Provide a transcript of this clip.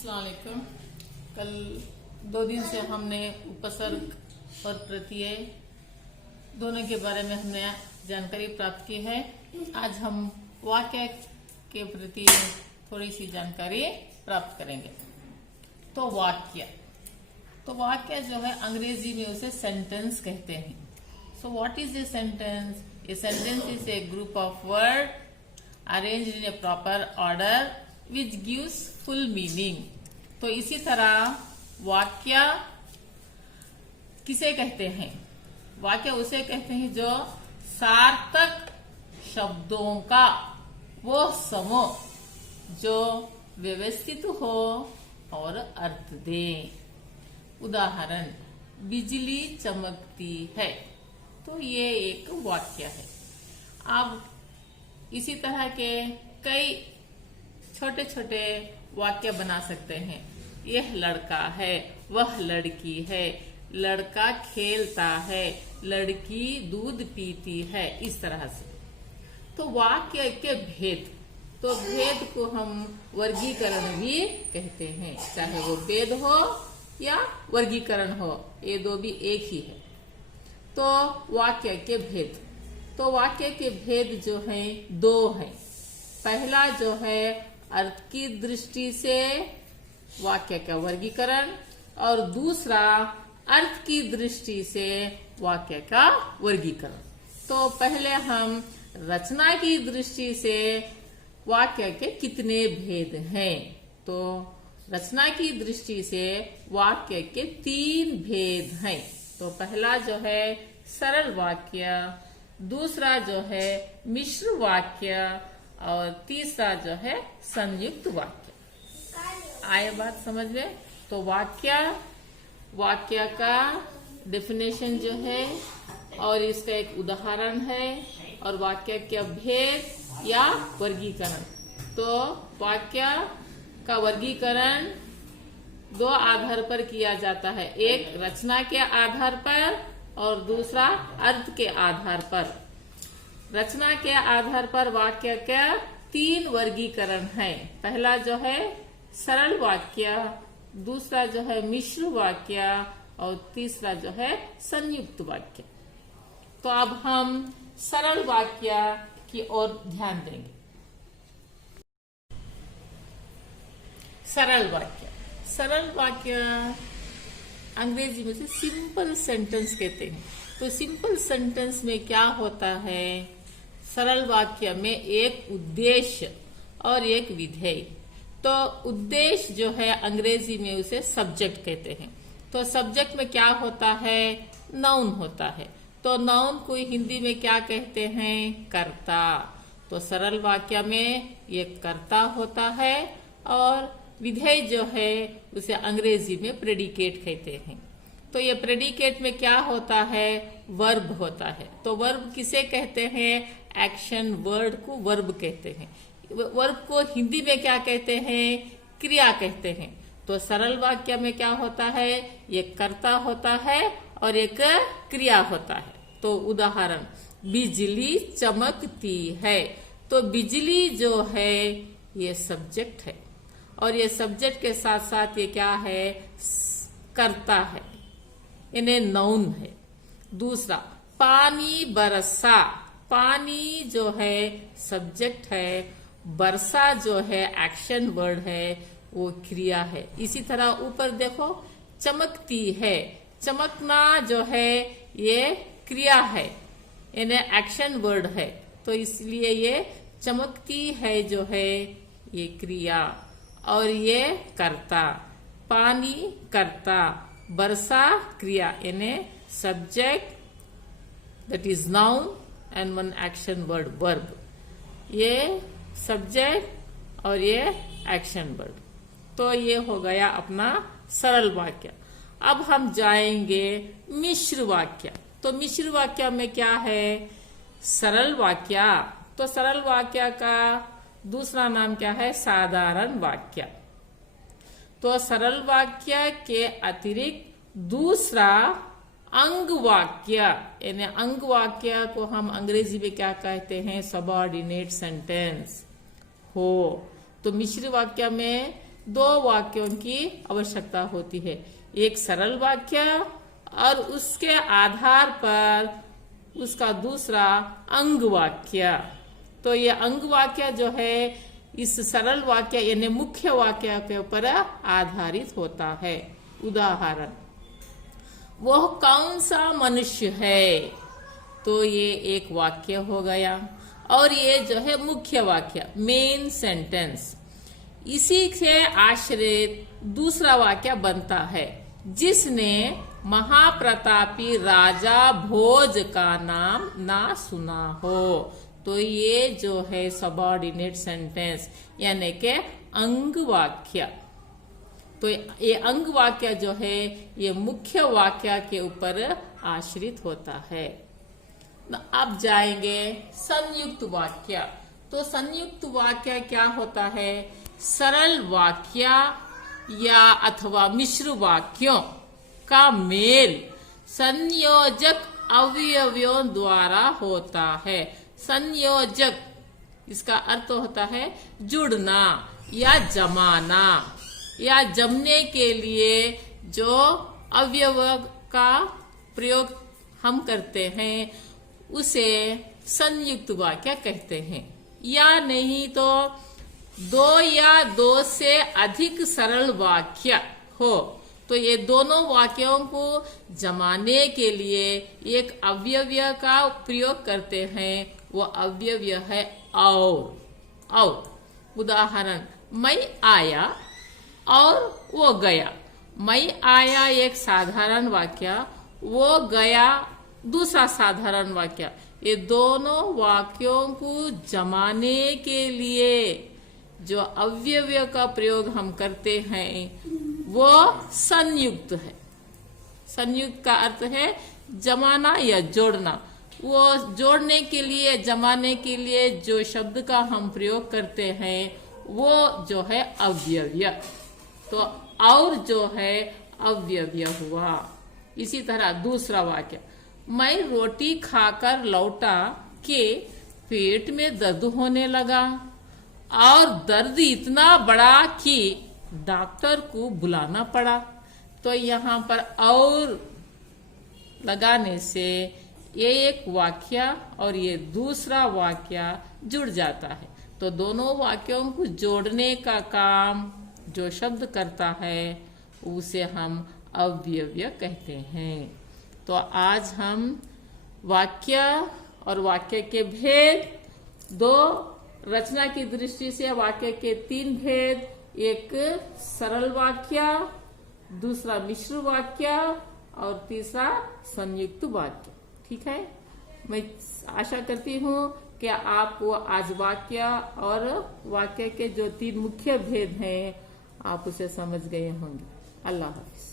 अस्सलाम वालेकुम। कल 2 दिन से हमने उपसर्ग और प्रत्यय दोनों के बारे में हमने जानकारी प्राप्त की है। आज हम वाक्य के प्रति थोड़ी सी जानकारी प्राप्त करेंगे। तो वाक्य जो है अंग्रेजी में उसे सेंटेंस कहते हैं। So what is a sentence? A sentence is a group of word arranged in A proper order which gives full meaning. तो इसी तरह वाक्य किसे कहते हैं? वाक्य उसे कहते हैं जो सार्थक शब्दों का वो समूह जो व्यवस्थित हो और अर्थ दे। उदाहरण, बिजली चमकती है, तो ये एक वाक्य है। अब इसी तरह के कई छोटे छोटे वाक्य बना सकते हैं। यह लड़का है, वह लड़की है, लड़का खेलता है, लड़की दूध पीती है, इस तरह से। तो वाक्य के भेद, तो भेद को हम वर्गीकरण भी कहते हैं, चाहे वो भेद हो या वर्गीकरण हो, ये दो भी एक ही है। तो वाक्य के भेद, तो वाक्य के भेद जो है दो हैं। पहला जो है अर्थ की दृष्टि से वाक्य का वर्गीकरण, और दूसरा अर्थ की दृष्टि से वाक्य का वर्गीकरण। तो पहले हम रचना की दृष्टि से वाक्य के कितने भेद हैं। तो रचना की दृष्टि से वाक्य के 3 भेद हैं। तो पहला जो है सरल वाक्य, दूसरा जो है मिश्र वाक्य, और तीसरा जो है संयुक्त वाक्य। आए बात समझ में? तो वाक्य का डेफिनेशन जो है और इसका एक उदाहरण है, और वाक्य के भेद या वर्गीकरण। तो वाक्य का वर्गीकरण 2 आधार पर किया जाता है, एक रचना के आधार पर और दूसरा अर्थ के आधार पर। रचना के आधार पर वाक्य का 3 वर्गीकरण है। पहला जो है सरल वाक्य, दूसरा जो है मिश्र वाक्य, और तीसरा जो है संयुक्त वाक्य। तो अब हम सरल वाक्य की ओर ध्यान देंगे। सरल वाक्य अंग्रेजी में से सिंपल सेंटेंस कहते हैं। तो सिंपल सेंटेंस में क्या होता है? सरल वाक्य में एक उद्देश्य और एक विधेय। तो उद्देश्य जो है अंग्रेजी में उसे सब्जेक्ट कहते हैं। तो सब्जेक्ट में क्या होता है? नाउन होता है। तो नाउन को हिंदी में क्या कहते हैं? कर्ता। तो सरल वाक्य में ये कर्ता होता है, और विधेय जो है उसे अंग्रेजी में प्रेडिकेट कहते हैं। तो ये प्रेडिकेट में क्या होता है? वर्ब होता है। तो वर्ब किसे कहते हैं? एक्शन वर्ड को वर्ब कहते हैं। वर्ब को हिंदी में क्या कहते हैं? क्रिया कहते हैं। तो सरल वाक्य में क्या होता है? एक कर्ता होता है और एक क्रिया होता है। तो उदाहरण, बिजली चमकती है। तो बिजली जो है ये सब्जेक्ट है, और ये सब्जेक्ट के साथ साथ ये क्या है? कर्ता है, इन्हें नाउन है। दूसरा, पानी बरसा। पानी जो है सब्जेक्ट है, बरसा जो है एक्शन वर्ड है, वो क्रिया है। इसी तरह ऊपर देखो, चमकती है। चमकना जो है ये क्रिया है, इन्हें एक्शन वर्ड है। तो इसलिए ये चमकती है जो है ये क्रिया, और ये कर्ता। पानी कर्ता, बरसा क्रिया, इन्हें subject that is noun and one action word verb. ये सब्जेक्ट और ये एक्शन वर्ड। तो ये हो गया अपना सरल वाक्य। अब हम जाएंगे मिश्र वाक्य। तो मिश्र वाक्य में क्या है? सरल वाक्य। तो सरल वाक्य का दूसरा नाम क्या है? साधारण वाक्य। तो सरल वाक्य के अतिरिक्त दूसरा अंग वाक्य, यानी अंग वाक्य को हम अंग्रेजी में क्या कहते हैं? सबऑर्डिनेट सेंटेंस हो। तो मिश्र वाक्य में दो वाक्यों की आवश्यकता होती है, एक सरल वाक्य और उसके आधार पर उसका दूसरा अंग वाक्य। तो ये अंग वाक्य जो है इस सरल वाक्य यानी मुख्य वाक्य के ऊपर आधारित होता है। उदाहरण, वह कौन सा मनुष्य है, तो ये एक वाक्य हो गया और ये जो है मुख्य वाक्य मेन सेंटेंस। इसी से आश्रित दूसरा वाक्य बनता है, जिसने महाप्रतापी राजा भोज का नाम ना सुना हो। तो ये जो है सबऑर्डिनेट सेंटेंस यानी के अंग वाक्य। तो ये अंग वाक्य जो है ये मुख्य वाक्य के ऊपर आश्रित होता है। अब जाएंगे संयुक्त वाक्य। तो संयुक्त वाक्य क्या होता है? सरल वाक्य या अथवा मिश्र वाक्यों का मेल संयोजक अवयवों द्वारा होता है। संयोजक इसका अर्थ होता है जुड़ना या जमाना, या जमने के लिए जो अवयव का प्रयोग हम करते हैं उसे संयुक्त वाक्य कहते हैं। या नहीं तो दो या दो से अधिक सरल वाक्य हो तो ये दोनों वाक्यों को जमाने के लिए एक अव्यय का प्रयोग करते हैं। वो अव्यय है और। उदाहरण, मैं आया और वो गया। मैं आया एक साधारण वाक्य, वो गया दूसरा साधारण वाक्य। ये दोनों वाक्यों को जमाने के लिए जो अव्यय का प्रयोग हम करते हैं वो संयुक्त है। संयुक्त का अर्थ है जमाना या जोड़ना। वो जोड़ने के लिए, जमाने के लिए जो शब्द का हम प्रयोग करते हैं वो जो है अव्यय। तो और जो है अव्यय हुआ। इसी तरह दूसरा वाक्य, मैं रोटी खाकर लौटा कि पेट में दर्द होने लगा और दर्द इतना बड़ा कि डॉक्टर को बुलाना पड़ा। तो यहाँ पर और लगाने से ये एक वाक्य और ये दूसरा वाक्य जुड़ जाता है। तो दोनों वाक्यों को जोड़ने का काम जो शब्द करता है उसे हम अव्यय कहते हैं। तो आज हम वाक्य और वाक्य के भेद, दो रचना की दृष्टि से वाक्य के तीन भेद, एक सरल वाक्य, दूसरा मिश्र वाक्य और तीसरा संयुक्त वाक्य। ठीक है, मैं आशा करती हूँ कि आपको आज वाक्य और वाक्य के जो तीन मुख्य भेद हैं आप उसे समझ गए होंगे। अल्लाह हाफिज।